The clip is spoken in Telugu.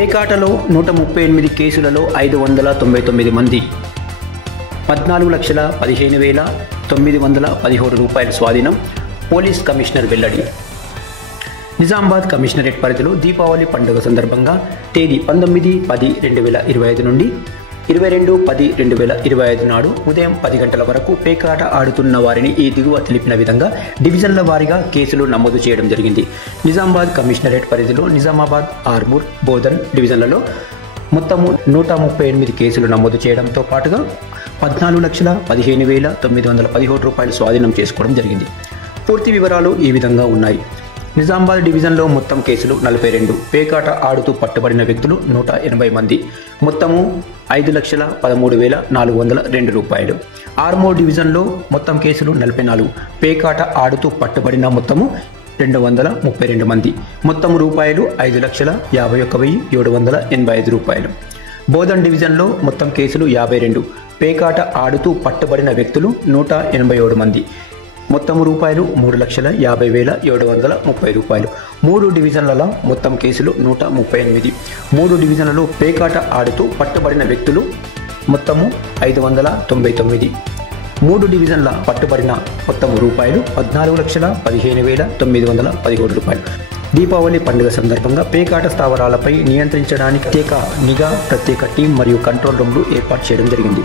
పేకాటలో 138 కేసులలో 599 మంది 14,15,917 రూపాయల స్వాధీనం. పోలీస్ కమిషనర్ వెల్లడి. నిజామాబాద్ కమిషనరేట్ పరిధిలో దీపావళి పండుగ సందర్భంగా తేదీ 19/10/2025 నుండి 22/10/2025 నాడు ఉదయం 10 గంటల వరకు పేకాట ఆడుతున్న వారిని ఈ దిగువ తెలిపిన విధంగా డివిజన్ల వారీగా కేసులు నమోదు చేయడం జరిగింది. నిజామాబాద్ కమిషనరేట్ పరిధిలో నిజామాబాద్, ఆర్మూర్, బోధన్ డివిజన్లలో మొత్తము 138 కేసులు నమోదు చేయడంతో పాటుగా 14,15,917 రూపాయలు స్వాధీనం చేసుకోవడం జరిగింది. పూర్తి వివరాలు ఈ విధంగా ఉన్నాయి. నిజామాబాద్ డివిజన్లో మొత్తం కేసులు 42, పేకాట ఆడుతూ పట్టుబడిన వ్యక్తులు 180 మంది, మొత్తము 5,13,402 రూపాయలు. ఆర్మూర్ డివిజన్లో మొత్తం కేసులు 44, పేకాట ఆడుతూ పట్టుబడిన మొత్తము 232 మంది, మొత్తం రూపాయలు 5,51,785 రూపాయలు. బోధన్ డివిజన్లో మొత్తం కేసులు 52, పేకాట ఆడుతూ పట్టుబడిన వ్యక్తులు 187 మంది, మొత్తం రూపాయలు 3,50,730 రూపాయలు. 3 డివిజన్లలో మొత్తం కేసులు 138, 3 డివిజన్లలో పేకాట ఆడుతూ పట్టుబడిన వ్యక్తులు మొత్తము 599, 3 డివిజన్ల పట్టుబడిన మొత్తం రూపాయలు 14,15,917 రూపాయలు. దీపావళి పండుగ సందర్భంగా పేకాట స్థావరాలపై నియంత్రించడానికి ప్రత్యేక నిఘా, ప్రత్యేక టీం మరియు కంట్రోల్ రూమ్లు ఏర్పాటు చేయడం జరిగింది.